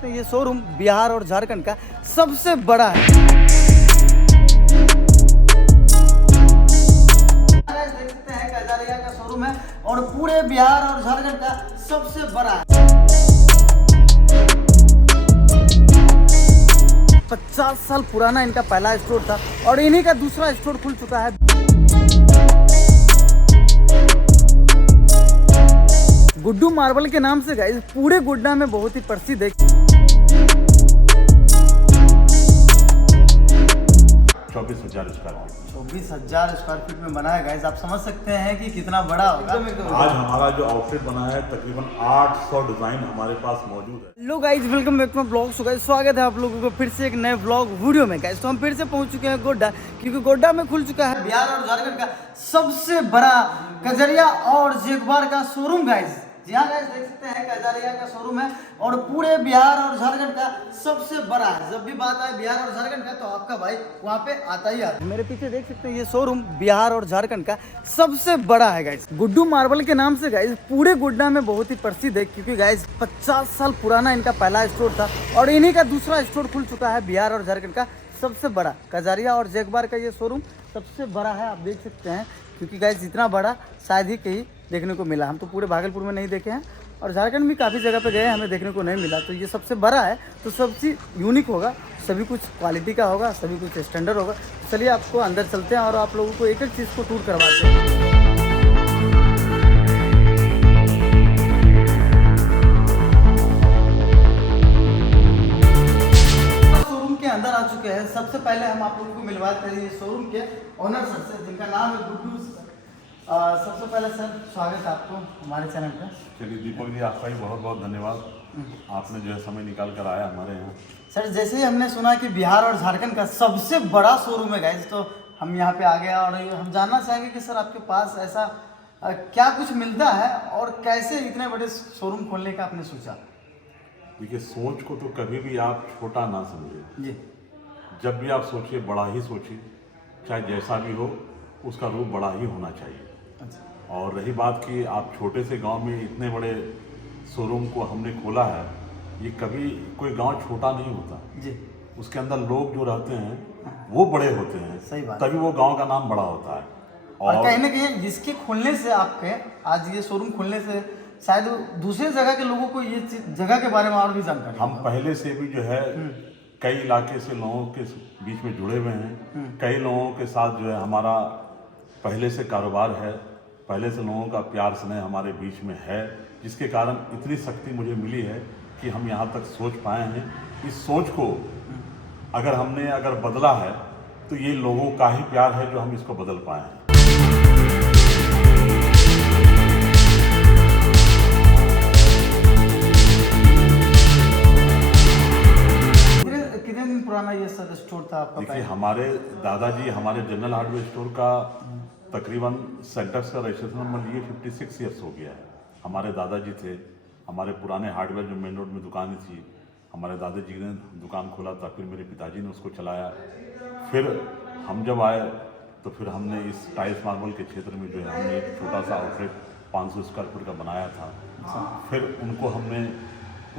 सकते हैं ये शोरूम बिहार और झारखंड का सबसे बड़ा है। देख सकते हैं कजारिया का शोरूम है और पूरे बिहार और झारखंड का सबसे बड़ा है। 50 साल पुराना इनका पहला स्टोर था और इन्हीं का दूसरा स्टोर खुल चुका है। गुड्डू मार्बल के नाम से गाइस पूरे गोड्डा में बहुत ही प्रसिद्ध है। 24,000 स्क्वायर फीट। 24,000 स्क्वायर फीट में बना है गाइस, आप समझ सकते हैं कि कितना बड़ा होगा। आज हमारा जो आउटलेट बना है तकरीबन 800 डिजाइन हमारे पास मौजूद है। Hello guys, welcome back to my blog. So guys स्वागत है आप लोगों को फिर से एक नए ब्लॉग वीडियो में। गाइस तो हम फिर से पहुंच चुके हैं गोड्डा, क्योंकि गोड्डा में खुल चुका है बिहार और झारखंड का सबसे बड़ा कजरिया और जेगबार का शोरूम। गाइस जी हाँ गाइस, देख सकते हैं कजारिया का शोरूम है और पूरे बिहार और झारखंड का सबसे बड़ा है। जब भी बात आए बिहार और झारखंड का तो आपका भाई वहाँ पे आता ही आता है। मेरे पीछे देख सकते हैं ये शोरूम बिहार और झारखंड का सबसे बड़ा है गाइस। गुड्डू मार्बल के नाम से गाइस पूरे गोड्डा में बहुत ही प्रसिद्ध है, क्योंकि गाइस 50 साल पुराना इनका पहला स्टोर था और इन्हीं का दूसरा स्टोर खुल चुका है बिहार और झारखंड का सबसे बड़ा। कजारिया और जेगबार का ये शोरूम सबसे बड़ा है, आप देख सकते हैं, क्योंकि गाइस इतना बड़ा शायद ही कहीं देखने को मिला। हम तो पूरे भागलपुर में नहीं देखे हैं और झारखंड भी काफ़ी जगह पे गए, हमें देखने को नहीं मिला। तो ये सबसे बड़ा है तो सब चीज़ यूनिक होगा, सभी कुछ क्वालिटी का होगा, सभी कुछ स्टैंडर्ड होगा। चलिए आपको अंदर चलते हैं और आप लोगों को एक एक चीज़ को टूर करवाते हैं। शोरूम के अंदर आ चुके हैं। सबसे पहले हम आप लोगों को मिलवाते हैं ये शोरूम के ऑनर सर से, जिनका नाम है गुड्डू सर। सबसे पहले सर स्वागत है आपको हमारे चैनल पे। चलिए दीपक जी, आपका भी बहुत बहुत धन्यवाद, आपने जो है समय निकाल कर आया हमारे यहाँ। सर जैसे ही हमने सुना कि बिहार और झारखंड का सबसे बड़ा शोरूम है गाइस, तो हम यहाँ पे आ गए और हम जानना चाहेंगे कि सर आपके पास ऐसा क्या कुछ मिलता है और कैसे इतने बड़े शोरूम खोलने का आपने सोचा। देखिए, सोच को तो कभी भी आप छोटा ना समझिए जी। जब भी आप सोचिए बड़ा ही सोचिए, चाहे जैसा भी हो उसका रूप बड़ा ही होना चाहिए। अच्छा। और रही बात कि आप छोटे से गांव में इतने बड़े शोरूम को हमने खोला है, ये कभी कोई गांव छोटा नहीं होता जी। उसके अंदर लोग जो रहते हैं वो बड़े होते हैं, सही बात। तभी वो गांव का नाम बड़ा होता है। और कहीं ना कहीं इसके खुलने से, आपके आज ये शोरूम खुलने से शायद दूसरे जगह के लोगों को ये जगह के बारे में और भी जानकारी। हम पहले से भी जो है कई इलाके से लोगों के बीच में जुड़े हुए हैं, कई लोगों के साथ जो है हमारा पहले से कारोबार है, पहले से लोगों का प्यार स्नेह हमारे बीच में है, जिसके कारण इतनी शक्ति मुझे मिली है कि हम यहाँ तक सोच पाए हैं। इस सोच को अगर बदला है तो ये लोगों का ही प्यार है जो हम इसको बदल पाए हैं। कितने दिन पुराना ये सर स्टोर था आपका? देखिए, हमारे दादाजी हमारे जनरल हार्डवेयर स्टोर का तकरीबन सेंटर्स का रजिस्ट्रेशन नंबर लिए 56 ईयर्स हो गया है। हमारे दादाजी थे, हमारे पुराने हार्डवेयर जो मेन रोड में दुकानें थी, हमारे दादाजी ने दुकान खोला था, फिर मेरे पिताजी ने उसको चलाया, फिर हम जब आए तो फिर हमने इस टाइल्स मार्बल के क्षेत्र में जो है हमने एक छोटा सा आउटलेट 500 स्क्वायर फीट का बनाया था। फिर उनको हमने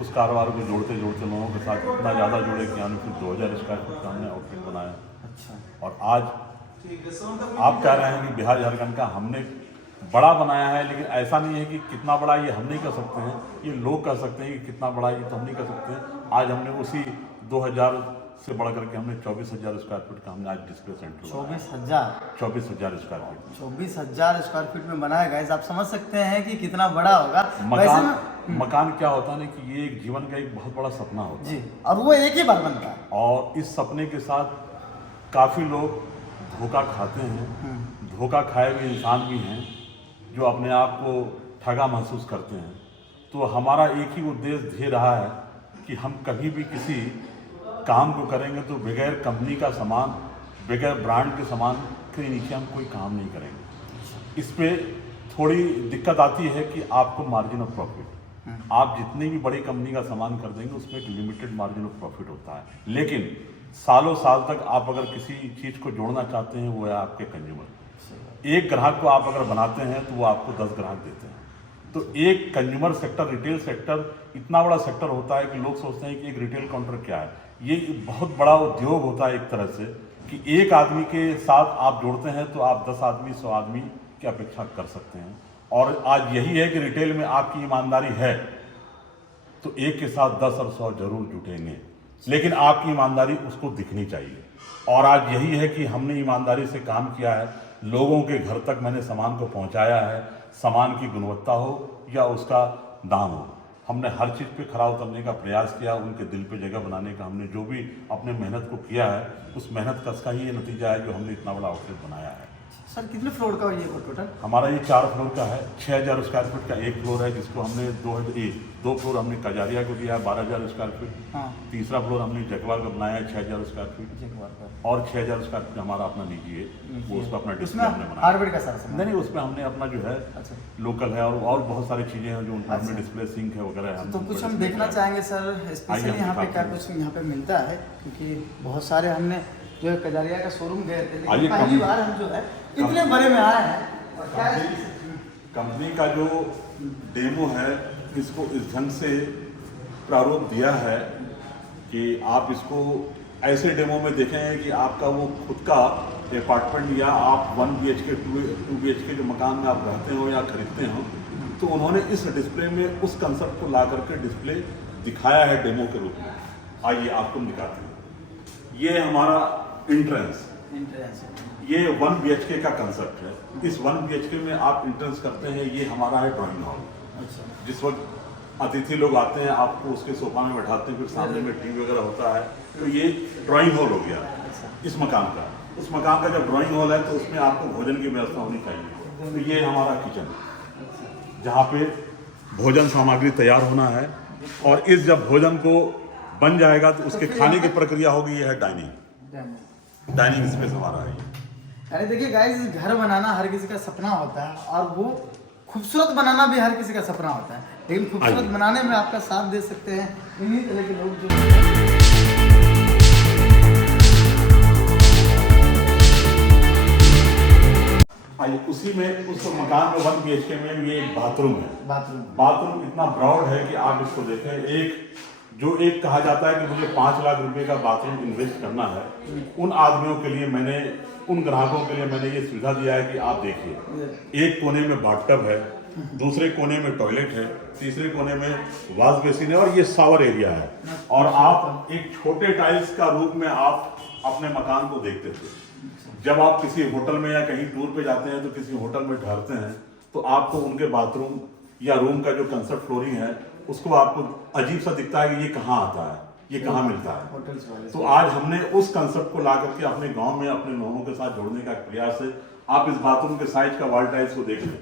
उस कारोबार को जोड़ते जोड़ते लोगों के साथ इतना ज़्यादा जुड़े कि हमने फिर 2000 स्क्वायर फीट का हमने आउटलेट बनाया। अच्छा। और आज आप कह रहे हैं कि बिहार झारखंड का हमने बड़ा बनाया है, लेकिन ऐसा नहीं है कि कितना बड़ा ये हम नहीं कर सकते हैं, ये लोग कर सकते हैं कि कितना बड़ा ये तो हम नहीं कर सकते हैं। आज हमने उसी 2000 से बढ़ करके हमने 24,000 स्क्वायर फीट का हमने आज display centre 24,000 24,000 square feet 24,000 square feet में बना है गाइस, आप समझ सकते हैं कि कितना बड़ा होगा। मकान क्या होता है ना कि ये एक जीवन का एक बहुत बड़ा सपना होता है जी, और वो एक ही बार बनता है। और इस सपने के साथ काफ़ी लोग धोखा खाते हैं, धोखा खाए हुए इंसान भी हैं जो अपने आप को ठगा महसूस करते हैं। तो हमारा एक ही उद्देश्य ध्येय रहा है कि हम कभी भी किसी काम को करेंगे तो बगैर कंपनी का सामान, बगैर ब्रांड के सामान के नीचे हम कोई काम नहीं करेंगे। इस पे थोड़ी दिक्कत आती है कि आपको मार्जिन ऑफ प्रॉफिट, आप जितनी भी बड़ी कंपनी का सामान कर देंगे उसमें एक लिमिटेड मार्जिन ऑफ प्रॉफिट होता है, लेकिन सालों साल तक आप अगर किसी चीज़ को जोड़ना चाहते हैं वो है आपके कंज्यूमर। एक ग्राहक को आप अगर बनाते हैं तो वो आपको 10 ग्राहक देते हैं। तो एक कंज्यूमर सेक्टर, रिटेल सेक्टर इतना बड़ा सेक्टर होता है कि लोग सोचते हैं कि एक रिटेल काउंटर क्या है। ये बहुत बड़ा उद्योग होता है एक तरह से, कि एक आदमी के साथ आप जोड़ते हैं तो आप 10 आदमी 100 आदमी की अपेक्षा कर सकते हैं। और आज यही है कि रिटेल में आपकी ईमानदारी है तो एक के साथ 10 और 100 जरूर जुटेंगे, लेकिन आपकी ईमानदारी उसको दिखनी चाहिए। और आज यही है कि हमने ईमानदारी से काम किया है, लोगों के घर तक मैंने सामान को पहुंचाया है, सामान की गुणवत्ता हो या उसका दाम हो। हमने हर चीज़ पे खरा उतरने का प्रयास किया, उनके दिल पे जगह बनाने का हमने जो भी अपने मेहनत को किया है, उस मेहनत का इसका ही ये नतीजा है जो हमने इतना बड़ा आउटलेट बनाया है। सर कितने फ्लोर का ये टोटल? हमारा ये 4 फ्लोर का है। 6000 स्क्वायर फीट का एक फ्लोर है, जिसको हमने दो फ्लोर हमने कजारिया को दिया है 12,000 स्क्वायर फीट। हाँ। तीसरा फ्लोर हमने जगवार का बनाया है 6,000 स्क्वायर फीट, और 6,000 स्क्वायर फीट हमारा अपना निजी है, वो उसका अपना डिस्प्ले हमने बनाया। हार्डवेयर का सारा सामान? नहीं, उसमें हमने अपना जो है अच्छा लोकल है, और बहुत सारी चीज़ें हैं जो उनका हमने डिस्प्ले सिंक है वगैरह। तो कुछ हम देखना चाहेंगे सर, स्पेशली यहाँ पे क्या कुछ यहाँ पे मिलता है, क्योंकि बहुत सारे हमने जो है कजारिया का शोरूम गए थे, लेकिन पहली बार हम जो है इतने बड़े में आए हैं। और क्या है कंपनी का जो डेमो है, इसको इस ढंग से प्रारूप दिया है कि आप इसको ऐसे डेमो में देखें कि आपका वो खुद का अपार्टमेंट या आप 1 BHK 2 BHK के मकान में आप रहते हो या खरीदते हो, तो उन्होंने इस डिस्प्ले में उस कंसेप्ट को ला करके डिस्प्ले दिखाया है डेमो के रूप में। आइए आपको दिखाते हैं। ये हमारा इंट्रेंस, ये 1 BHK का कंसेप्ट है। इस 1 BHK में आप इंट्रेंस करते हैं, ये हमारा है ड्राइंग हॉल। अच्छा। जिस वक्त अतिथि लोग आते हैं, आपको उसके सोफा में बैठाते हैं, फिर सामने में टीवी वगैरह होता है, तो ये ड्राइंग हॉल हो गया इस मकान का। उस मकान का जब ड्राइंग हॉल है तो उसमें आपको भोजन की व्यवस्था होनी चाहिए। तो ये हमारा किचन, जहाँ पे भोजन सामग्री तैयार होना है, और इस जब भोजन को बन जाएगा तो उसके खाने की प्रक्रिया होगी। ये है डाइनिंग स्पेस हमारा है। अरे देखिए गाइस, घर बनाना हर किसी का सपना होता है, और वो खूबसूरत बनाना भी हर किसी का सपना होता है, लेकिन खूबसूरत बनाने में आपका साथ दे सकते हैं इन्हीं तरह के लोग जो। उसी में उस मकान में 1 BHK में ये एक बाथरूम है। बाथरूम इतना ब्रॉड है कि आप इसको देखें। एक कहा जाता है कि मुझे 5 लाख रुपए का बाथरूम इन्वेस्ट करना है, उन आदमियों के लिए मैंने, उन ग्राहकों के लिए मैंने ये सुविधा दिया है कि आप देखिए, एक कोने में बाथटब है, दूसरे कोने में टॉयलेट है, तीसरे कोने में वॉश बेसिन है, और ये शावर एरिया है। और आप एक छोटे टाइल्स का रूप में आप अपने मकान को देखते थे। जब आप किसी होटल में या कहीं टूर पे जाते हैं तो किसी होटल में ठहरते हैं, तो आपको उनके बाथरूम या रूम का जो कंसेप्ट फ्लोरिंग है, उसको आपको अजीब सा दिखता है कि ये कहाँ आता है, ये कहाँ मिलता है। तो आज हमने उस कंसेप्ट को ला करके अपने गांव में अपने लोगों के साथ जोड़ने का प्रयास है। आप इस बाथरूम के साइज का वॉल टाइल्स को देख लें।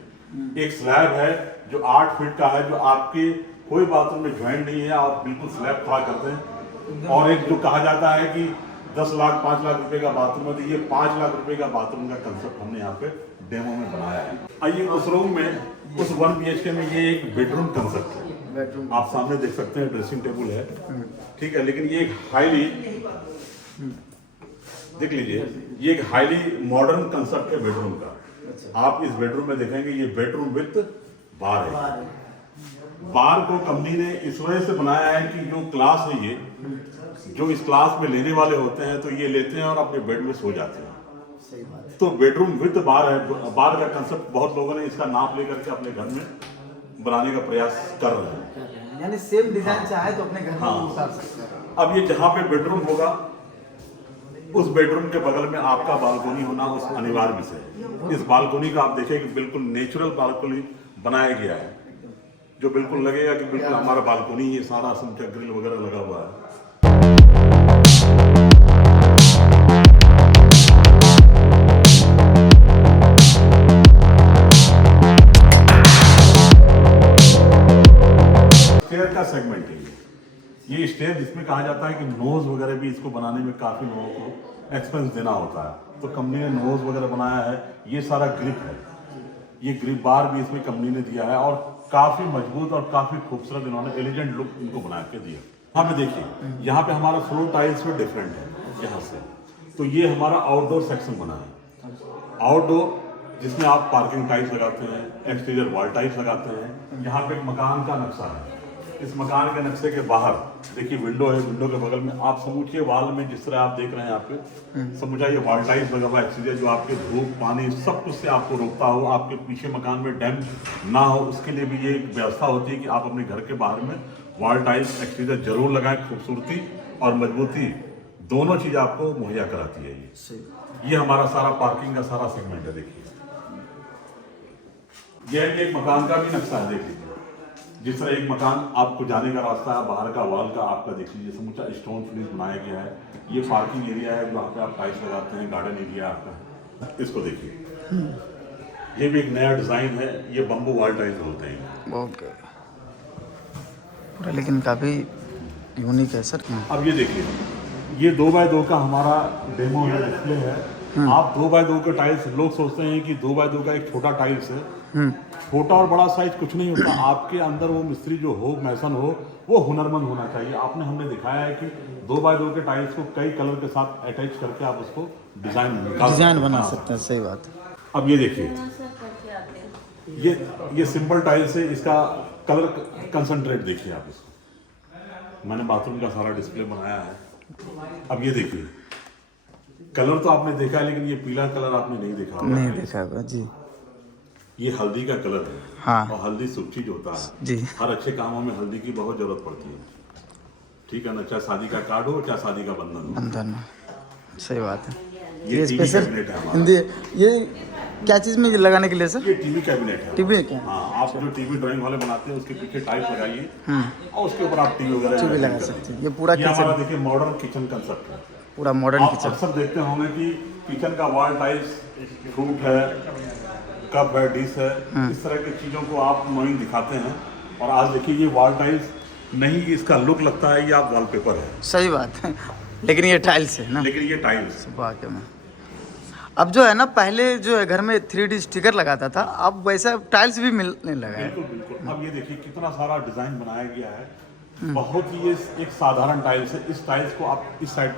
एक स्लैब है जो 8 फीट का है, जो आपके कोई बाथरूम में ज्वाइंट नहीं है, आप बिल्कुल स्लैब खड़ा करते हैं। और एक जो कहा जाता है कि 10 लाख 5 लाख रुपए का बाथरूम है, तो ये 5 लाख रुपए का बाथरूम का कंसेप्ट हमने यहाँ पे डेमो में बनाया है। आइए उस रूम में, उस 1 BHK में ये एक बेडरूम कंसेप्ट है। आप सामने देख सकते हैं, ड्रेसिंग टेबल है, ठीक है, लेकिन ये एक हाईली, देख लीजिए, ये एक हाईली मॉडर्न कंसेप्ट है बेडरूम का। आप इस बेडरूम में देखेंगे, ये बेडरूम विद बार है। बार को कंपनी ने इस वजह से बनाया है कि जो क्लास है, ये जो इस क्लास में लेने वाले होते हैं, तो ये लेते हैं और अपने बेड में सो जाते हैं। सही बात है। तो बेडरूम विद बार है। बार का कंसेप्ट बहुत लोगों ने इसका नाप लेकर के अपने घर में बनाने का प्रयास कर रहे हैं, यानी सेम डिजाइन चाहे तो अपने घर में उतार सकते हैं। अब ये जहाँ पे बेडरूम होगा, उस बेडरूम के बगल में आपका बालकोनी होना उस अनिवार्य विषय है। इस बालकोनी का आप देखिए कि बिल्कुल नेचुरल बालकोनी बनाया गया है, जो बिल्कुल लगेगा कि बिल्कुल हमारा बालकोनी, ये सारा संख्या ग्रिल वगैरह लगा हुआ है। स्टेयर का सेगमेंट है ये स्टेयर, जिसमें कहा जाता है कि नोज वगैरह भी इसको बनाने में काफी लोगों को एक्सपेंस देना होता है, तो कंपनी ने नोज वगैरह बनाया है। ये सारा ग्रिप है, ये ग्रिप बार भी इसमें कंपनी ने दिया है, और काफी मजबूत और काफी खूबसूरत इन्होंने एलिगेंट लुक इनको बना के दिया। यहाँ पे देखिए, यहाँ पे हमारा फ्लोर टाइल्स भी डिफरेंट है यहाँ से। तो ये हमारा आउटडोर सेक्शन बना है। आउटडोर जिसमें आप पार्किंग टाइल्स लगाते हैं, एक्सटीरियर वॉल टाइल्स लगाते हैं। यहाँ पे एक मकान का नक्शा है। इस मकान के नक्शे के बाहर देखिए विंडो है, विंडो के बगल में आप समूचे वॉल में जिस तरह आप देख रहे हैं यहाँ पे समूचा ये वॉल टाइल्स लगा हुआ है एक्सटीरियर, जो आपके धूप पानी सब कुछ से आपको रोकता हो, आपके पीछे मकान में डैम्प ना हो, उसके लिए भी ये एक व्यवस्था होती है कि आप अपने घर के बाहर में वॉल टाइल्स एक्सटीरियर जरूर लगाएं। खूबसूरती और मजबूती दोनों चीज आपको मुहैया कराती है ये हमारा सारा पार्किंग का सारा सेगमेंट है। देखिए यह एक मकान का भी नक्शा है। देख लीजिए जिस तरह एक मकान आपको जाने का रास्ता है, बाहर का वॉल का आपका देख लीजिए समूचा स्टोन फिनिश बनाया गया है। ये पार्किंग एरिया है जहाँ पे आप टाइल्स लगाते हैं, गार्डन एरिया आपका। इसको देखिए ये भी एक नया डिजाइन है, ये बम्बू वॉल टाइल्स बोलते हैं। ओके, लेकिन काफ़ी यूनिक है सर। अब ये देखिए ये 2x2 का हमारा डेमो है, डिस्प्ले है। आप 2x2 के टाइल्स, लोग सोचते हैं कि 2x2 का एक छोटा टाइल्स है। छोटा और बड़ा साइज कुछ नहीं होता। आपके अंदर वो मिस्त्री जो हो, मैसन हो, वो हुनरमंद होना चाहिए। हमने दिखाया है कि 2x2 के टाइल्स को कई कलर के साथ अटैच करके आप उसको डिजाइन बना सकते हैं। सही बात है। अब ये देखिए ये सिंपल टाइल्स है, इसका कलर कंसंट्रेट देखिए आप इसको। मैंने बाथरूम का सारा डिस्प्ले बनाया है। अब ये देखिए कलर तो आपने देखा है, लेकिन ये पीला कलर आपने नहीं देखा। नहीं देखा जी। ये हल्दी का कलर है। हाँ। और हल्दी शुभ चीज होता है जी। हर अच्छे कामों में हल्दी की बहुत जरूरत पड़ती है, ठीक है ना। चाहे शादी का कार्ड हो, चाहे शादी का बंधन हो। सही बात है। ये स्पेशल कैबिनेट है हिंदी। ये क्या चीज में लगाने के लिए सर? ये टीवी कैबिनेट है। टीवी क्या? हाँ, आप जो टीवी ड्राइंग वाले बनाते हैं उसके पीछे टाइल्स लगाइए और उसके ऊपर आप टीवी वगैरह लगा सकते हैं। ये पूरा हमारा देखिए मॉडर्न किचन कंसेप्ट है। पूरा मॉडर्न आप किचन। अक्सर देखते होंगे कि किचन का वॉल टाइल्स, फ्रूट है, कप है, डिश है, इस तरह की चीज़ों को आप ड्राइंग दिखाते हैं। और आज देखिए ये वॉल टाइल्स नहीं, इसका लुक लगता है ये आप वॉलपेपर है। सही बात है, लेकिन ये टाइल्स है ना। लेकिन ये टाइल्स वाकई में। अब जो है ना, पहले जो है घर में 3D स्टिकर लगाता था, अब वैसा टाइल्स भी मिलने लगा है। बिल्कुल बिल्कुल। अब ये देखिए कितना सारा डिजाइन बनाया गया है। बहुत ही ये एक साधारण टाइल्स है। इस टाइल्स को आप इस साइड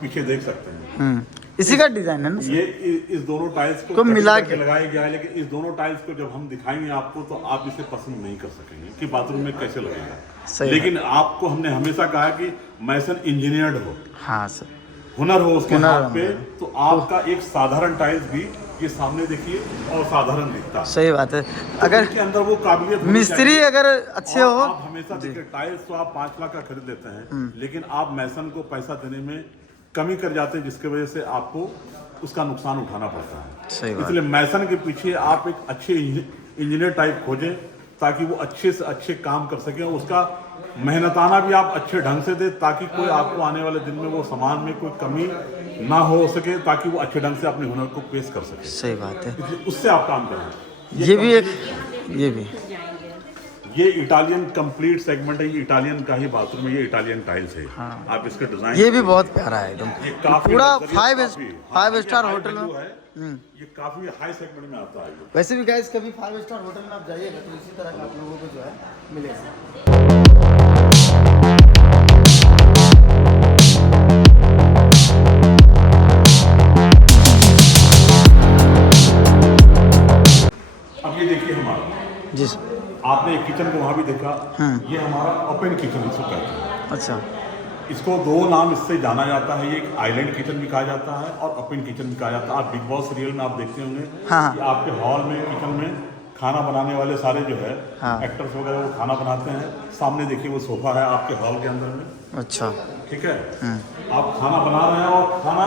पीछे देख सकते हैं। इसी का डिजाइन है ना। ये इस दोनों टाइल्स को मिला के लगाया गया है। लेकिन इस दोनों टाइल्स को जब हम दिखाएंगे आपको तो आप इसे पसंद नहीं कर सकेंगे कि बाथरूम में कैसे लगेगा। लेकिन आपको हमने हमेशा कहा कि मैसन इंजीनियर्ड हो। हाँ सर। हुनर हो उसके हाथ पे, तो आपका एक साधारण टाइल्स भी ये सामने देखिए और साधारण दिखता है। सही बात है। अगर के अंदर वो काबिलियत मिस्त्री अगर अच्छे हो, आप हमेशा देखिए टाइल्स तो आप 5 लाख का खरीद लेते हैं, लेकिन आप मैसन को पैसा देने में कमी कर जाते हैं, जिसकी वजह से आपको उसका नुकसान उठाना पड़ता है। सही बात। इसलिए मैसन के पीछे आप एक अच्छे इंजीनियर टाइप खोजें ताकि वो अच्छे से अच्छे काम कर सके। उसका मेहनताना भी आप अच्छे ढंग से दे ताकि कोई आपको आने वाले दिन में वो सामान में कोई कमी ना हो सके, ताकि वो अच्छे ढंग से अपने हुनर को पेश कर सके। सही बात है। इसलिए उससे आप काम करें। ये भी एक ये इटालियन कंप्लीट सेगमेंट है। ये इटालियन का ही बाथरूम है। ये इटालियन टाइल्स है। हाँ। आप इसका डिजाइन ये भी बहुत प्यारा है एकदम। ये काफी पूरा लग्जरियस, 5 स्टार ये होटल high में value है। ये काफी हाई सेगमेंट में आता है ये। वैसे भी गाइस कभी 5 स्टार होटल में आप जाइएगा तो इसी तरह का आप लोगों को जो है मिलेगा। अब ये देखिए हमारा जी। आपने एक किचन को वहाँ भी देखा। ये हमारा ओपन किचन इसको कहते हैं। अच्छा। इसको 2 नाम इससे जाना जाता है। ये एक आइलैंड किचन भी कहा जाता है और ओपन किचन भी कहा जाता है। आप बिग बॉस सीरियल में आप देखते होंगे कि आपके हॉल में, किचन में खाना बनाने वाले सारे जो है एक्टर्स वगैरह वो खाना बनाते हैं। सामने देखिए वो सोफा है आपके हॉल के अंदर में। अच्छा। ठीक है। आप खाना बना रहे हैं और खाना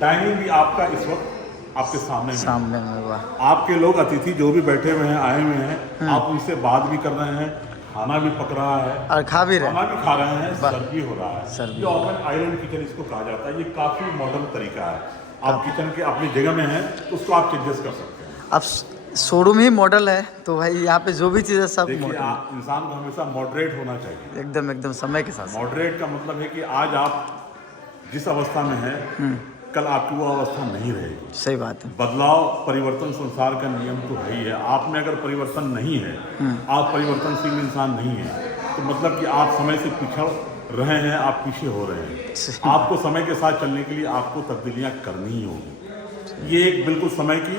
डाइनिंग भी आपका इस वक्त आपके सामने में हुआ। आपके लोग अतिथि जो भी बैठे हुए हैं, आए हुए हैं, आप उनसे बात भी कर रहे हैं, खाना भी पक रहा है और खा भी रहे हैं। खाना भी खा रहे हैं, सर्व भी हो रहा है। सर्व। ये ओपन आइलैंड किचन इसको कहा जाता है। ये काफी मॉडर्न तरीका है। आप किचन के अपनी जगह में हैं तो उसको आप चेंजेस कर सकते हैं। अब शोरूम ही मॉडल है तो भाई यहाँ पे जो भी चीज़ है सब देखिए इंसान को हमेशा मॉडरेट होना चाहिए। एकदम समय के साथ। मॉडरेट का मतलब है कि आज आप जिस अवस्था में हैं, कल आपकी वो अवस्था नहीं रहेगी। सही बात है। बदलाव, परिवर्तन संसार का नियम तो है ही है। आप में अगर परिवर्तन नहीं है, आप परिवर्तनशील इंसान नहीं है, तो मतलब कि आप समय से पिछड़ रहे हैं, आप पीछे हो रहे हैं। आपको समय के साथ चलने के लिए आपको तब्दीलियां करनी ही होगी। ये एक बिल्कुल समय की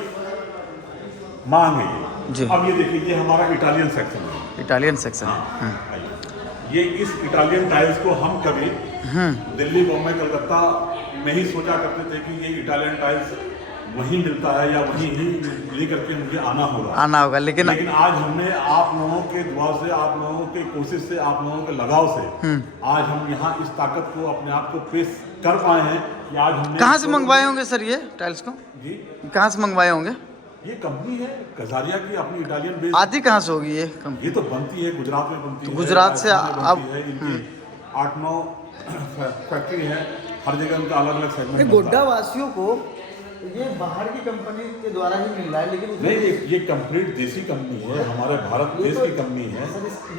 मांग है जी। ये। अब ये देखिए, ये हमारा इटालियन सेक्शन है। इटालियन सेक्शन है। ये इस इटालियन टाइल्स को हम कभी दिल्ली, बॉम्बे, कलकत्ता में ही सोचा करते थे कि ये इटालियन टाइल्स वहीं मिलता है या वहीं ही लेकर के मुझे आना होगा, लेकिन आज हमने आप लोगों के दुआ से, आप लोगों के कोशिश से, आप लोगों के लगाव से आज हम यहाँ इस ताकत को, अपने आप को पेश कर पाए हैं कि आज हमने। कहाँ से मंगवाए होंगे सर ये टाइल्स को? जी, कहाँ से मंगवाए होंगे? ये कंपनी है कजारिया की, अपनी इटालियन बेस। आती कहाँ से होगी ये कंपनी? ये तो बनती है गुजरात में, बनती है गुजरात से अब इनकी 8-9 फैक्ट्री है, हर जगह उनका अलग अलग सेगमेंट। गोड्डा वासियों को ये बाहर की कंपनी के द्वारा ही मिल रहा है, लेकिन नहीं, ये कंप्लीट देसी कंपनी है, हमारे भारत देश की कंपनी है।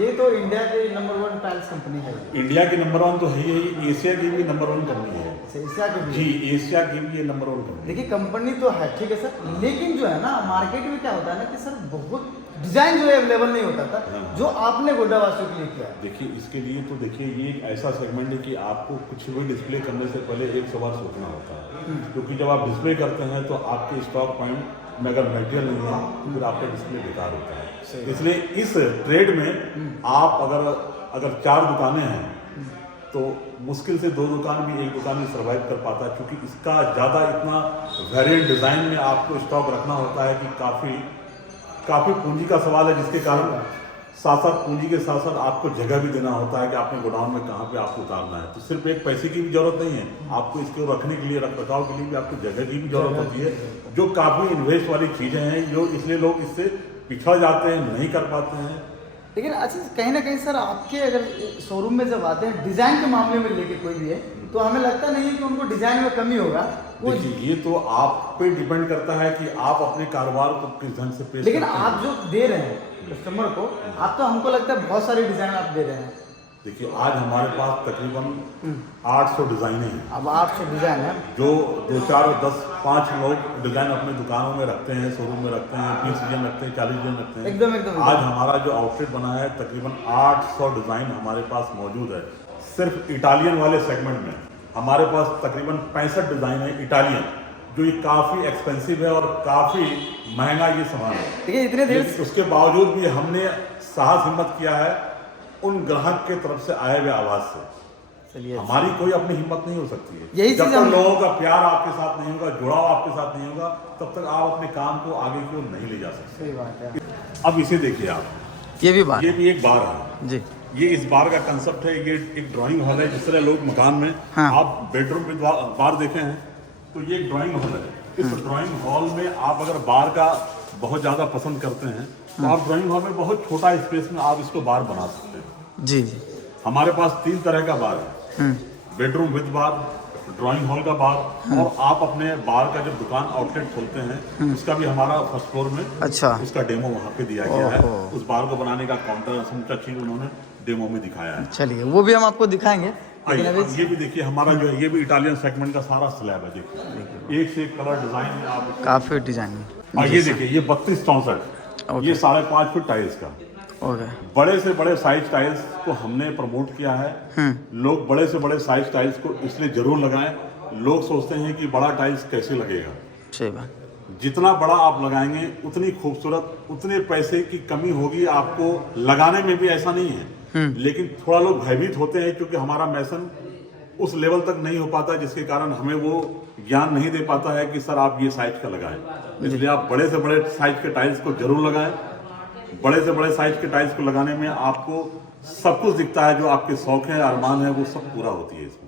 ये तो इंडिया की नंबर 1 टाइल्स कंपनी है। इंडिया की नंबर 1 तो है ही, एशिया की भी नंबर 1 कंपनी है। एशिया की भी? जी, एशिया की भी ये नंबर 1 कंपनी। देखिए कंपनी तो है, ठीक है सर, लेकिन जो है ना मार्केट में क्या होता है ना कि सर बहुत डिजाइन जो है अवेलेबल नहीं होता था, जो आपने गोड्डा वासियों के लिए किया। देखिए इसके लिए तो देखिए ये एक ऐसा सेगमेंट है कि आपको कुछ भी डिस्प्ले करने से पहले 100 बार सोचना होता है, क्योंकि जब आप डिस्प्ले करते हैं तो आपके स्टॉक पॉइंट में अगर मटेरियल नहीं है तो फिर आपका डिस्प्ले बेकार होता है। इसलिए इस ट्रेड में आप अगर 4 दुकानें हैं तो मुश्किल से 2 दुकान भी, एक दुकान भी सर्वाइव कर पाता है, क्योंकि इसका ज़्यादा इतना वेरिएंट डिज़ाइन में आपको स्टॉक रखना होता है कि काफ़ी पूंजी का सवाल है, जिसके कारण साथ साथ पूंजी के साथ साथ आपको जगह भी देना होता है कि आपने गोडाउन में कहाँ पे आपको उतारना है। तो सिर्फ एक पैसे की भी जरूरत नहीं है, आपको इसको रखने के लिए, रख रखाव के लिए भी आपको जगह की भी जरूरत होती है, जो काफ़ी इन्वेस्ट वाली चीज़ें हैं, जो इसलिए लोग इससे पिछड़ जाते हैं, नहीं कर पाते हैं। लेकिन अच्छा कहीं ना कहीं सर आपके अगर शोरूम में जब आते हैं डिजाइन के मामले में लेके कोई भी है, तो हमें लगता नहीं है कि उनको डिजाइन में कमी होगा। वो ये तो आप पे डिपेंड करता है कि आप अपने कारोबार को किस ढंग से पेश लेकिन करते आप जो दे रहे हैं कस्टमर को, आप तो हमको लगता है बहुत सारे डिजाइन आप दे रहे हैं। देखिए आज हमारे पास तकरीबन 800 डिजाइनें हैं। अब 800 डिजाइन है, जो 2, 4, 10, 5 लोग डिजाइन अपने दुकानों में रखते हैं, शोरूम में रखते हैं, 20 डिजाइन रखते हैं, 40 डिजाइन रखते हैं। एकदम आज हमारा जो आउटलेट बना है तकरीबन 800 डिजाइन हमारे पास मौजूद है। सिर्फ इटालियन वाले सेगमेंट में हमारे पास तकरीबन 65 डिजाइन है इटालियन, जो ये काफ़ी एक्सपेंसिव है और काफ़ी महंगा ये सामान है। देखिए इतने देर उसके बावजूद भी हमने साहस हिम्मत किया है उन ग्राहक के तरफ से आए हुए आवाज से। चलिए हमारी कोई अपनी हिम्मत नहीं हो सकती है। यही जब तक लोगों का प्यार आपके साथ नहीं होगा, जुड़ाव आपके साथ नहीं होगा, तब तक आप अपने काम को आगे की ओर नहीं ले जा सकते। सही बात है। अब इसे देखिए आप, ये भी एक बार है जी। ये इस बार का कंसेप्ट है, ये एक ड्राइंग हॉल है। जिस तरह लोग मकान में आप बेडरूम में बार देखे हैं, तो ये एक ड्राइंग हॉल है। इस ड्राइंग हॉल में आप अगर बार का बहुत ज़्यादा पसंद करते हैं तो आप ड्राइंग हॉल में बहुत छोटा स्पेस में आप इसको बार बना सकते हैं। जी। हमारे पास 3 तरह का बार है, bedroom with bar, drawing hall का बार, और आप अपने बार का जब दुकान आउटलेट खोलते हैं उसका भी हमारा फर्स्ट फ्लोर में उसका डेमो वहाँ पे दिया गया है। उस बार को बनाने का काउंटर समूचा चीज उन्होंने डेमो में दिखाया है। चलिए वो भी हम आपको दिखाएंगे। ये भी देखिए हमारा जो है, ये भी इटालियन सेगमेंट का सारा स्लैब है। देखिए एक से एक कलर डिजाइन में आप काफी डिजाइन। ये देखिए ये 32-64, ये 5.5 फुट टाइल्स का बड़े से बड़े साइज टाइल्स को हमने प्रमोट किया है। लोग बड़े से बड़े साइज टाइल्स को इसलिए जरूर लगाएं। लोग सोचते हैं कि बड़ा टाइल्स कैसे लगेगा, सही बात। जितना बड़ा आप लगाएंगे उतनी खूबसूरत, उतने पैसे की कमी होगी आपको लगाने में भी, ऐसा नहीं है। लेकिन थोड़ा लोग भयभीत होते हैं क्योंकि हमारा मैसन उस लेवल तक नहीं हो पाता, जिसके कारण हमें वो ज्ञान नहीं दे पाता है कि सर आप ये साइज का लगाएं। इसलिए आप बड़े से बड़े साइज के टाइल्स को जरूर लगाएं। बड़े से बड़े साइज के टाइल्स को लगाने में आपको सब कुछ दिखता है, जो आपके शौक है, अरमान है, वो सब पूरा होती है इसमें।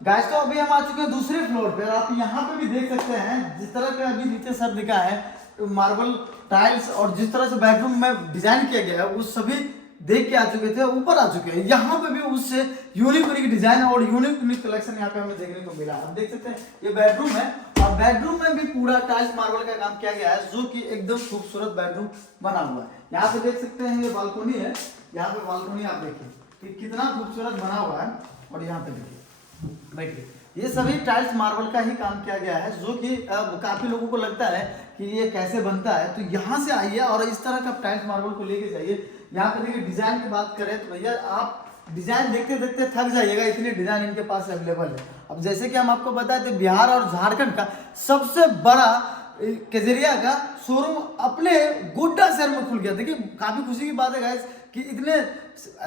गाइस तो अभी हम आ चुके हैं दूसरे फ्लोर पे। आप यहाँ पे भी देख सकते हैं जिस तरह का अभी नीचे सर दिखा है मार्बल टाइल्स, और जिस तरह से बेडरूम में डिजाइन किया गया है वो सभी देख के आ चुके थे, ऊपर आ चुके हैं। यहाँ पे भी उससे यूनिक डिजाइन और यूनिक कलेक्शन यहाँ पे हमें देखने को मिला। आप देख सकते हैं ये बेडरूम है, और बेडरूम में भी पूरा टाइल्स मार्बल का काम किया गया है, जो कि एकदम खूबसूरत बेडरूम बना हुआ है। यहाँ पे देख सकते हैं ये बालकोनी है, यहाँ पे बालकोनी आप देखिए कि कितना खूबसूरत बना हुआ है। और यहाँ पे देखिए बैठिए, ये सभी टाइल्स मार्बल का ही काम किया गया है, जो कि काफी लोगों को लगता है कि ये कैसे बनता है। तो यहाँ से आइए और इस तरह का टाइल्स मार्बल को लेके जाइए। यहाँ पे देखिए डिजाइन की बात करें तो भैया आप डिजाइन देखते देखते थक जाइएगा, इतने डिजाइन इनके पास अवेलेबल है। अब जैसे कि हम आपको बताए थे, बिहार और झारखंड का सबसे बड़ा कजरिया का शोरूम अपने गोड्डा शहर में खुल गया। देखिए काफी खुशी की बात है गाइस कि इतने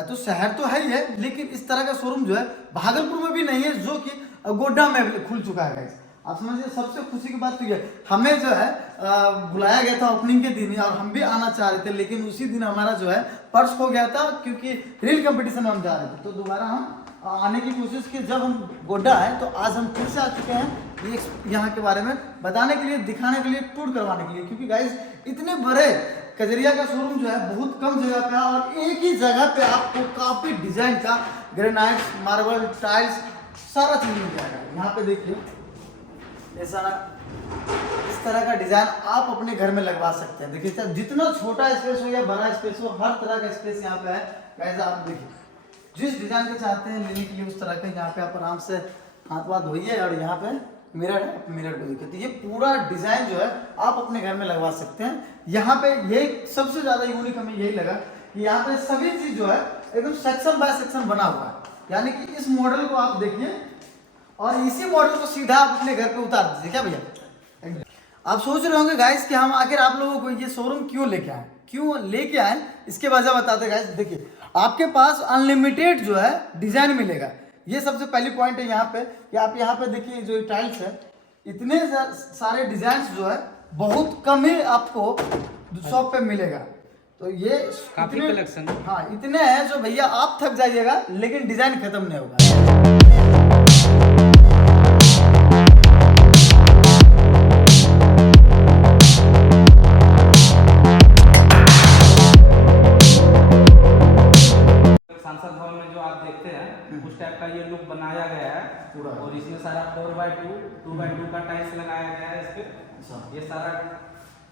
तो शहर तो है ही है, लेकिन इस तरह का शोरूम जो है भागलपुर में भी नहीं है, जो कि गोड्डा में खुल चुका है गाइस। आप समझिए सबसे खुशी की बात तो ये, हमें जो है बुलाया गया था ओपनिंग के दिन और हम भी आना चाह रहे थे, लेकिन उसी दिन हमारा जो है पर्स खो गया था, क्योंकि रील कंपटीशन में हम जा रहे थे। तो दोबारा हम आने की कोशिश की, जब हम गोड्डा आए तो आज हम फिर से आ चुके हैं ये यहाँ के बारे में बताने के लिए, दिखाने के लिए, टूर करवाने के लिए। क्योंकि गाइस इतने बड़े कजरिया का शोरूम जो है बहुत कम जगह पे है और एक ही जगह पे आपको काफी डिजाइन का ग्रेनाइट, मार्बल, टाइल्स सारा चीज मिल जाएगा। यहाँ पे देखिए ऐसा इस तरह का डिजाइन आप अपने घर में लगवा सकते हैं। देखिए जितना छोटा स्पेस हो या बड़ा स्पेस हो, हर तरह का स्पेस यहाँ पे है गाइस। आप देखिए जिस डिजाइन के चाहते हैं लेने के लिए उस तरह का यहाँ पे आप आराम से हाथ वाथ धोइए और यहाँ पे मिरर है, मिरर को देखिए। तो ये पूरा डिजाइन जो है आप अपने घर में लगवा सकते हैं। यहाँ पे ये सबसे ज्यादा यूनिक हमें यही लगा कि यहाँ पे सभी चीज जो है एकदम सेक्शन बाय सेक्शन बना हुआ है। यानी कि इस मॉडल को आप देखिए और इसी मॉडल को सीधा आप अपने घर पे उतार दीजिए। क्या भैया आप सोच रहे होंगे गाइस कि हम आखिर आप लोगों को ये शोरूम क्यों लेके आए, इसके वजह बताते गाइस। देखिए आपके पास अनलिमिटेड जो है डिजाइन मिलेगा, ये सबसे पहली पॉइंट है यहाँ पे कि आप यहाँ पे देखिए जो टाइल्स है, इतने सारे डिजाइन जो है बहुत कम ही आपको शॉप पे मिलेगा। तो ये काफी कलेक्शन, हाँ इतने हैं जो भैया आप थक जाइएगा, लेकिन डिजाइन खत्म नहीं होगा। सांसद भवन में जो आप देखते हैं उस टाइप का ये लुक बनाया गया है पूरा। और इसमें सारा 4x2, 2x2 का टाइल्स लगाया गया है इस पे। ये सारा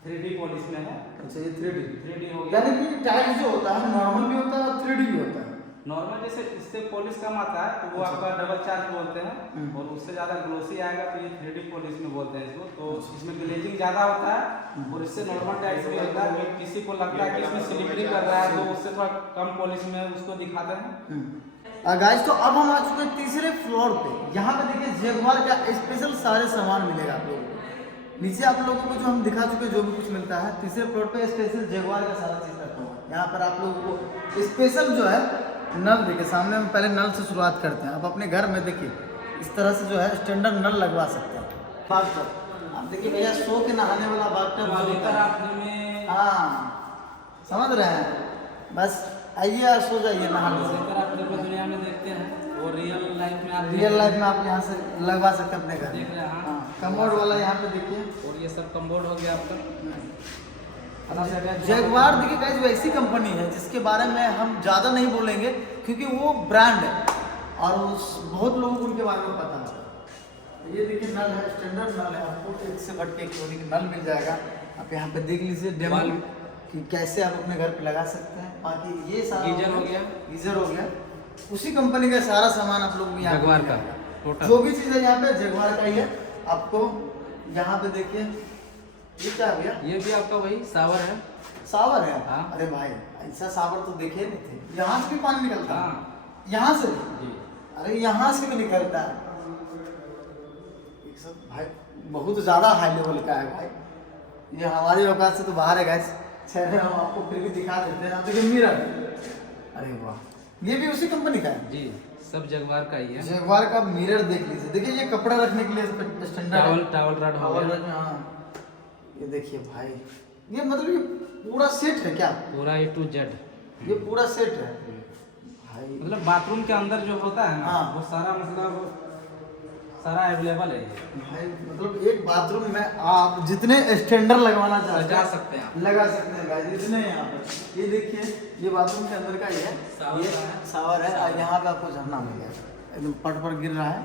3D पॉलिश में है। अच्छा ये 3D हो गया। यानी कि टाइल्स जो होता है नॉर्मल भी होता है और 3D भी होता है। नॉर्मल जैसे इससे पॉलिश कम आता है तो वो आपका डबल चार्ज बोलते हैं, और उससे ज्यादा ग्लोसी आएगा तो ये 3D पॉलिश में बोलते हैं इसको। तो इसमें ग्लेजिंग ज्यादा होता है और इससे नॉर्मल टाइल्स भी होता है। किसी को लगता है कि इसमें स्लिपरी कर रहा है तो उससे थोड़ा कम पॉलिश में उसको दिखाते हैं। गाइस तो अब हम आ चुके हैं तीसरे फ्लोर पे। यहाँ पे देखिए जगुआर का स्पेशल सारे सामान मिलेगा आप लोगों को। नीचे आप लोगों को जो हम दिखा चुके जो भी कुछ मिलता है, तीसरे फ्लोर पे स्पेशल जगुआर का सारा चीज रखा हुआ है। यहाँ पर आप लोगों को स्पेशल जो है नल देखिए, सामने हम पहले नल से शुरुआत करते हैं। आप अपने घर में देखिए इस तरह से जो है स्टैंडर्ड नल लगवा सकते हैं। बाथटब आप देखिए भैया, सो के नहाने वाला बाथटब में हाँ समझ रहे हैं। बस आइए और सो जाइए नहाने से। आप दुनिया में देखते हैं और रियल लाइफ में आप यहाँ से लगवा सकते हैं अपने घर देख रहे हैं। हाँ कमोड वाला यहाँ पे देखिए, और ये सब कमोड हो गया आपका। जगुआर देखिए गाइस वैसी कंपनी है जिसके बारे में हम ज़्यादा नहीं बोलेंगे क्योंकि वो ब्रांड है और बहुत लोगों को उनके बारे में पता है। ये देखिए नल है, स्टैंडर्ड नल है, आपको एक से बढ़ के एक यूनिक नल मिल जाएगा। आप यहाँ पे देख लीजिए डेमो कि कैसे आप अपने घर पे लगा सकते हैं। बाकी ये सारा गीजर हो गया, उसी कंपनी का सारा सामान आप लोग यहाँ जगुआर का जो भी चीज़ है यहाँ पे जगुआर का ही है। आपको यहाँ पे देखिए ये क्या भैया, ये भी आपका वही सावर है। सावर है? हाँ। अरे भाई ऐसा सावर तो देखे नहीं थे। यहाँ से भी पानी निकलता है? हाँ। यहाँ से जी। अरे यहाँ से भी निकलता है। सब भाई बहुत ज़्यादा हाई लेवल का है भाई, ये हमारी औकात से तो बाहर है गाइस। चलिए हम आपको फिर भी दिखा देते हैं। आप देखिए मिरर, अरे वाह, ये भी उसी कंपनी का है जी, सब जगुआर का ही है। जगुआर का मिरर देख लीजिए। देखिए ये कपड़ा रखने के लिए स्टैंडर्ड टावल रॉड हो गया। हाँ ये देखिए भाई, ये मतलब ये पूरा सेट है क्या? पूरा A to Z ये पूरा सेट है भाई। मतलब बाथरूम के अंदर जो होता है ना, हाँ। वो सारा मतलब सारा अवेलेबल है भाई। मतलब एक बाथरूम में आप जितने स्टैंडर्ड लगवाना चाहते लगा सकते हैं, लगा सकते हैं गाइस। इतने यहाँ पे ये देखिए, ये बाथरूम के अंदर का ही है, ये शावर है और यहाँ पे आपको झरना मिल गया, एकदम पट पर गिर रहा है।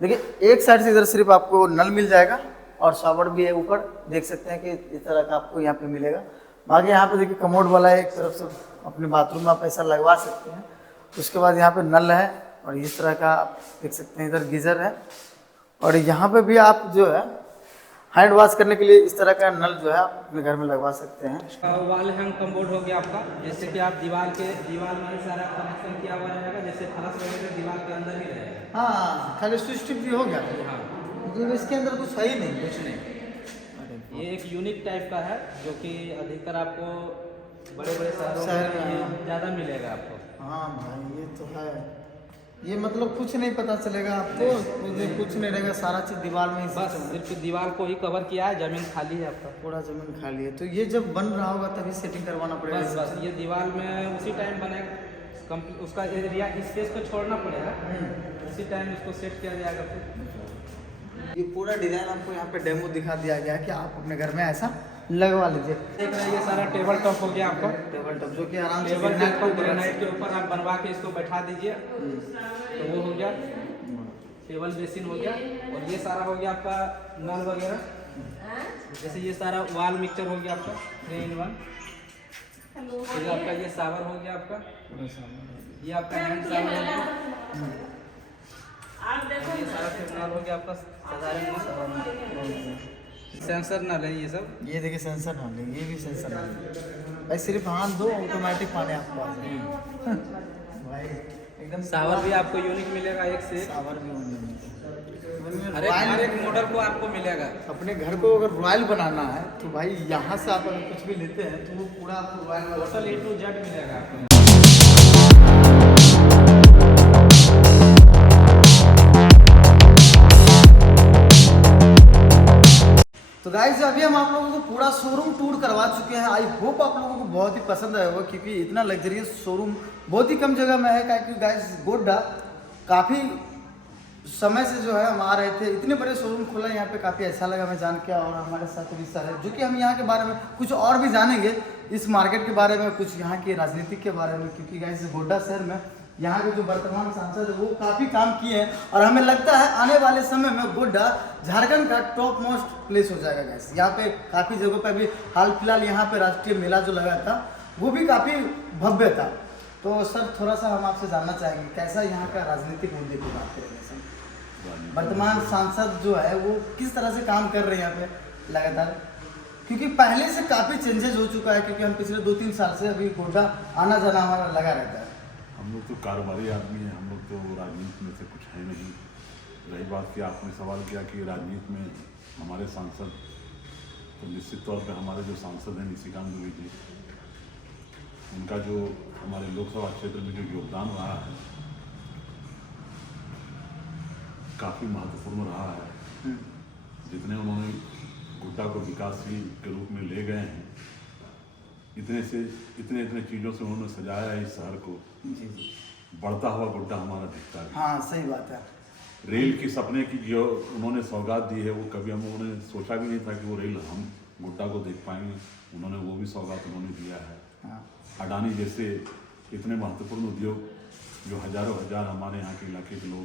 देखिए एक साइड से इधर सिर्फ आपको नल मिल जाएगा और शावर भी है ऊपर, देख सकते हैं कि इस तरह का आपको यहाँ पे मिलेगा। बाकी यहाँ पे देखिए कमोड वाला है, एक तरफ से अपने बाथरूम में आप ऐसा लगवा सकते हैं। उसके बाद यहाँ पे नल है और इस तरह का आप देख सकते हैं, इधर गीजर है और यहाँ पे भी आप जो है हैंड वॉश करने के लिए इस तरह का नल जो है आप अपने घर में लगवा सकते हैं। वॉल हैंग कमोड हो गया आपका, जैसे कि आप दीवार में सारा कनेक्शन किया हुआ रहेगा, जैसे फलस वगैरह दीवार के अंदर ही रहेगा। हाँ, खाली स्विच टिप भी हो गया, हाँ, मतलब इसके अंदर कुछ है ही नहीं। कुछ नहीं। ये एक यूनिक टाइप का है जो कि अधिकतर आपको बड़े बड़े शहरों शहर में में ज़्यादा मिलेगा आपको। हाँ भाई, ये तो है। ये मतलब कुछ नहीं पता चलेगा आपको, कुछ नहीं रहेगा, सारा चीज़ दीवार में ही बस सिर्फ दीवार को ही कवर किया है, जमीन खाली है आपका। पूरा जमीन खाली है। तो ये जब बन रहा होगा तभी सेटिंग करवाना पड़ेगा। बस ये दीवार में उसी टाइम बनेगा, उसका एरिया स्पेस को छोड़ना पड़ेगा, उसी टाइम उसको सेट किया जाएगा। फिर ये पूरा डिजाइन आपको यहाँ पे डेमो दिखा दिया गया है कि आप अपने घर में ऐसा लगवा लीजिए। देख रहे हैं, ये सारा टेबल टॉप हो गया आपका। टेबल टॉप जो कि आराम से टेबल टॉप को ग्रेनाइट के ऊपर आप बनवा के इसको बैठा दीजिए, तो वो हो गया टेबल बेसिन हो गया। और ये सारा हो गया आपका नल वगैरह, जैसे ये सारा वॉल मिक्सचर हो गया आपका 3-in-1। फिर आपका ये सावर हो गया आपका, ये आपका हैंड सावर हो गया। ये सारा फिर नल हो गया आपका साधारण सेंसर नल है ये सब। ये देखिए सेंसर नल है, ये भी सेंसर नल है भाई। सिर्फ हाथ दो ऑटोमेटिक पानी आपको आ जाएगा भाई। एकदम सावर भी आपको यूनिक मिलेगा, एक से सावर भी हर एक मॉडल को आपको मिलेगा। अपने घर को अगर रॉयल बनाना है तो भाई यहाँ से आप अगर कुछ भी लेते हैं तो वो पूरा आपको royal total A to Z मिलेगा आपको। तो गाइस अभी हम आप लोगों को पूरा शोरूम टूर करवा चुके हैं। आई होप आप लोगों को बहुत ही पसंद आया होगा, क्योंकि इतना लग्जरियस शोरूम बहुत ही कम जगह में है। क्योंकि गाइस गोड्डा काफ़ी समय से जो है हम आ रहे थे, इतने बड़े शोरूम खुला यहाँ पे, काफ़ी अच्छा लगा हमें जान के। और हमारे साथ भी सर है जो कि हम यहाँ के बारे में कुछ और भी जानेंगे, इस मार्केट के बारे में, कुछ यहाँ की राजनीति के बारे में। क्योंकि गाइस गोड्डा शहर में यहाँ के जो वर्तमान सांसद है वो काफ़ी काम किए हैं और हमें लगता है आने वाले समय में गोड्डा झारखंड का टॉप मोस्ट प्लेस हो जाएगा गाइस। यहाँ पे काफ़ी जगहों पे भी हाल फिलहाल यहाँ पे राष्ट्रीय मेला जो लगा था वो भी काफ़ी भव्य था। तो सर थोड़ा सा हम आपसे जानना चाहेंगे कैसा यहाँ का राजनीतिक मुद्दे की बात करेंगे सर। वर्तमान सांसद जो है वो किस तरह से काम कर रहे हैं यहाँ पे लगातार, क्योंकि पहले से काफ़ी चेंजेस हो चुका है। क्योंकि हम पिछले 2-3 साल से अभी गोड्डा आना जाना हमारा लगा रहता है। हम लोग तो कारोबारी आदमी हैं, हम लोग तो राजनीति में से कुछ है नहीं। रही बात कि आपने सवाल किया कि राजनीति में हमारे सांसद, तो निश्चित तौर पे हमारे जो सांसद हैं निशिकांत दुबे जी, उनका जो हमारे लोकसभा क्षेत्र में जो योगदान रहा है काफ़ी महत्वपूर्ण रहा है। जितने उन्होंने गोड्डा को विकासशील के रूप में ले गए हैं, इतने चीज़ों से उन्होंने सजाया है इस शहर को। बढ़ता हुआ गोड्डा हमारा दिखता है। हाँ सही बात है। रेल की सपने की जो उन्होंने सौगात दी है वो कभी हम लोगों ने सोचा भी नहीं था कि वो रेल हम गोड्डा को देख पाएंगे। उन्होंने वो भी सौगात उन्होंने दिया है। हाँ। अडानी जैसे इतने महत्वपूर्ण उद्योग जो हजारों हजार हमारे यहाँ के इलाके के लोग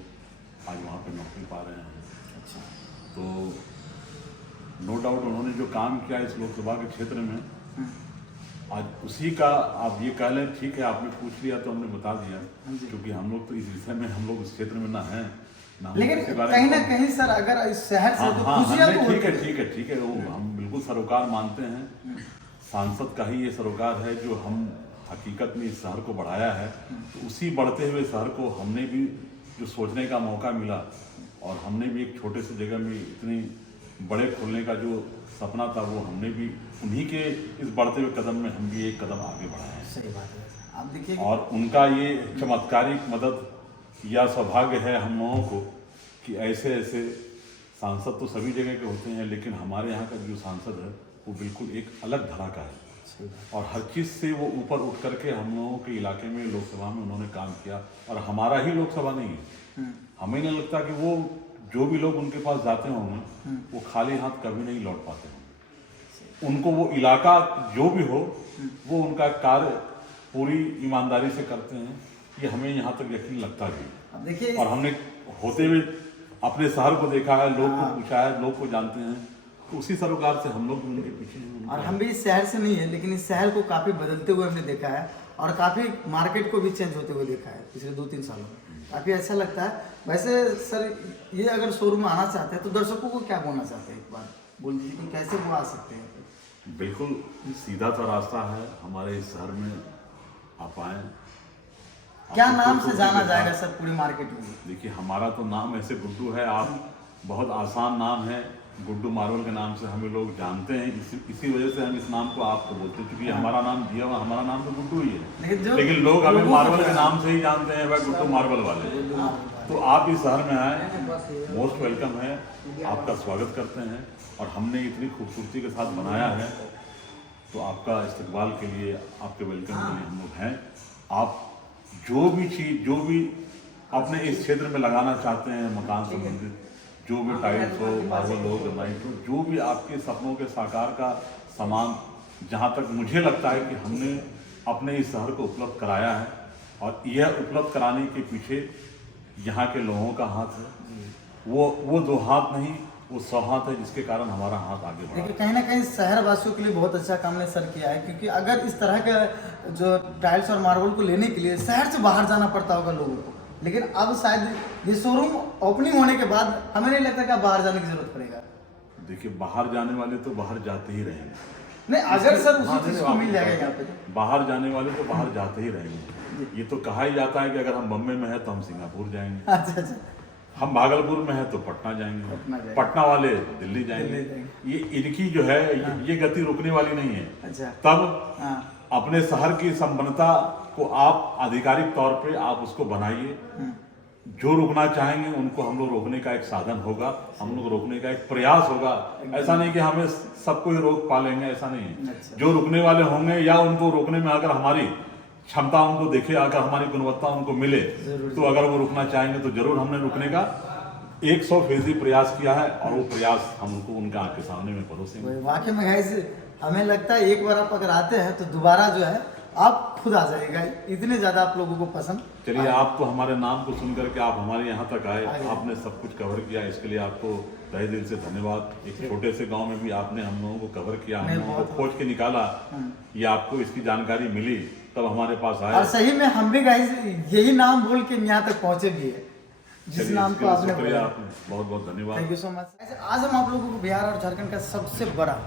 आज वहाँ पर नौकरी पा रहे हैं। अच्छा। तो नो डाउट उन्होंने जो काम किया इस लोकसभा के क्षेत्र में, आज उसी का आप ये कह लें, ठीक है आपने पूछ लिया तो हमने बता दिया, क्योंकि हम लोग तो इस विषय में हम लोग इस क्षेत्र में ना हैं ना। लेकिन कहीं ना कहीं सर अगर इस शहर से तो खुशियां तो ठीक है वो हम बिल्कुल सरोकार मानते हैं। सांसद का ही ये सरोकार है जो हम हकीकत में इस शहर को बढ़ाया है। तो उसी बढ़ते हुए शहर को हमने भी जो सोचने का मौका मिला और हमने भी एक छोटे से जगह में इतनी बड़े खोलने का जो सपना था वो हमने भी उन्हीं के इस बढ़ते हुए कदम में हम भी एक कदम आगे बढ़ाए हैं। सही बात है। आप देखिए और उनका ये चमत्कारिक मदद या सौभाग्य है हम लोगों को कि ऐसे ऐसे सांसद तो सभी जगह के होते हैं, लेकिन हमारे यहाँ का जो सांसद है वो बिल्कुल एक अलग धरा का है और हर चीज़ से वो ऊपर उठ करके हम लोगों के इलाके में लोकसभा में उन्होंने काम किया। और हमारा ही लोकसभा नहीं है, हमें नहीं लगता कि वो जो भी लोग उनके पास जाते होंगे वो खाली हाथ कभी नहीं लौट पाते होंगे। उनको वो इलाका जो भी हो वो उनका कार्य पूरी ईमानदारी से करते हैं, ये हमें यहाँ तक यकीन लगता भी। अब देखिए और हमने होते हुए अपने शहर को देखा है, लोग को पूछा है, लोग को जानते हैं उसी सरोकार से हम लोग भी उनके पीछे हैं। और हम भी इस शहर से नहीं है, लेकिन इस शहर को काफ़ी बदलते हुए हमने देखा है और काफ़ी मार्केट को भी चेंज होते हुए देखा है पिछले 2-3 सालों में। काफ़ी अच्छा लगता है। वैसे सर, ये अगर शोरूम में आना चाहते हैं तो दर्शकों को क्या बोलना चाहते हैं, एक बार बोल दीजिए कि कैसे वो आ सकते हैं। बिल्कुल सीधा सा रास्ता है हमारे इस शहर में, आप आएँ। क्या नाम से जाना जाएगा सर पूरी मार्केट में? देखिए, हमारा तो नाम ऐसे गुड्डू है, आप बहुत आसान नाम है, गुड्डू मार्वल के नाम से हमें लोग जानते हैं। इसी वजह से हम इस नाम को आपको बोलते हैं, क्योंकि हमारा नाम दिया हुआ, हमारा नाम तो गुड्डू ही है, लेकिन लोग हमें मार्वल के नाम से ही जानते हैं, वह गुड्डू मार्वल वाले। तो आप इस शहर में आए, मोस्ट वेलकम है, आपका स्वागत करते हैं। और हमने इतनी खूबसूरती के साथ बनाया है, तो आपका इस्तकबाल के लिए, आपके वेलकम के लिए हम लोग हैं। आप जो भी चीज़, जो भी अपने इस क्षेत्र में लगाना चाहते हैं, मकान संबंधित जो भी टाइल्स हो, मार्बल हो, ग्रेनाइट हो, जो भी आपके सपनों के साकार का सामान, जहाँ तक मुझे लगता है कि हमने अपने इस शहर को उपलब्ध कराया है, और यह उपलब्ध कराने के पीछे यहाँ के लोगों का हाथ है। वो 2 हाथ नहीं, वो 100 हाथ है, जिसके कारण हमारा हाथ आगे बढ़ा। देखिए, कहीं ना कहीं शहर वासियों के लिए बहुत अच्छा काम ने सर किया है, क्योंकि अगर इस तरह के जो टाइल्स और मार्बल को लेने के लिए शहर से बाहर जाना पड़ता होगा लोगों को, लेकिन अब शायद ये शोरूम ओपनिंग होने के बाद हमें नहीं लगता कि अब बाहर जाने की जरूरत पड़ेगा। देखिए, बाहर जाने वाले तो बाहर जाते ही रहेंगे। नहीं, अगर सर उसी चीज को मिल जाएगा यहाँ पे, बाहर जाने वाले तो बाहर जाते ही रहेंगे। ये तो कहा ही जाता है कि अगर हम बम्बई में हैं तो हम सिंगापुर जाएंगे, अच्छा, हम भागलपुर में हैं तो पटना जाएंगे, पटना वाले दिल्ली जाएंगे। ये इनकी जो है, ये गति रुकने वाली नहीं है। अच्छा, तब अपने शहर की संपन्नता को आप आधिकारिक तौर पे आप उसको बनाइए। जो रुकना चाहेंगे उनको हम लोग रोकने का एक साधन होगा, हम लोग रोकने का एक प्रयास होगा। ऐसा नहीं कि हमें सबको ही रोक पालेंगे, ऐसा नहीं है। जो रुकने वाले होंगे, या उनको रोकने में अगर हमारी क्षमता उनको दिखे, अगर हमारी गुणवत्ता उनको मिले, तो अगर वो रुकना चाहेंगे तो जरूर हमने रुकने का 100% प्रयास किया है, और वो प्रयास हम उनको उनके आँख के सामने में परोसेंगे। वाकई में गाइस, हमें लगता है एक बार आप अगर आते हैं तो दोबारा जो है आप खुद आ जाएगा, इतने ज्यादा आप लोगों को पसंद। चलिए, आप तो हमारे नाम को सुन करके आप हमारे यहाँ तक आए, आपने सब कुछ कवर किया, इसके लिए आपको तहे दिल से धन्यवाद। एक छोटे से गांव में भी आपने हम लोगों को कवर किया, हम लोगों को खोज के निकाला, ये आपको इसकी जानकारी मिली, तब हमारे पास आए। और सही में हम भी गाइस यही नाम बोल के यहाँ तक पहुँचे भी है, जिस नाम को आपने बोला। बहुत बहुत धन्यवाद, थैंक यू सो मच। आज हम आप लोगों को बिहार और झारखंड का सबसे बड़ा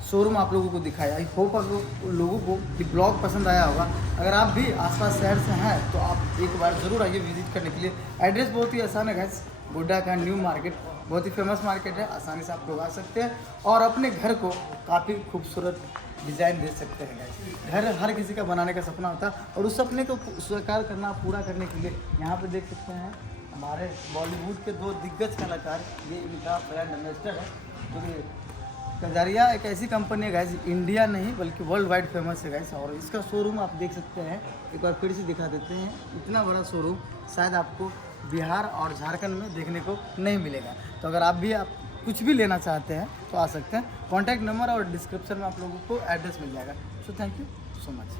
शोरूम आप लोगों को दिखाया। आई होप आप लोगों को ये ब्लॉग पसंद आया होगा। अगर आप भी आसपास शहर से हैं तो आप एक बार ज़रूर आइए विजिट करने के लिए। एड्रेस बहुत ही आसान है गाइस, गोड्डा का न्यू मार्केट, बहुत ही फेमस मार्केट है, आसानी से आप लोग आ सकते हैं और अपने घर को काफ़ी खूबसूरत डिज़ाइन दे सकते हैं गाइस। घर हर किसी का बनाने का सपना होता है, और उस सपने को साकार करना, पूरा करने के लिए यहाँ पे देख सकते हैं हमारे बॉलीवुड के 2 दिग्गज कलाकार, ये इनका ब्रांड एम्बेसडर है। जो कि कजरिया एक ऐसी कंपनी है गाइस, इंडिया नहीं बल्कि वर्ल्ड वाइड फेमस है गाइस, और इसका शोरूम आप देख सकते हैं। एक बार फिर से दिखा देते हैं, इतना बड़ा शोरूम शायद आपको बिहार और झारखंड में देखने को नहीं मिलेगा। तो अगर आप कुछ भी लेना चाहते हैं तो आ सकते हैं। कॉन्टैक्ट नंबर और डिस्क्रिप्शन में आप लोगों को एड्रेस मिल जाएगा। So thank you so much.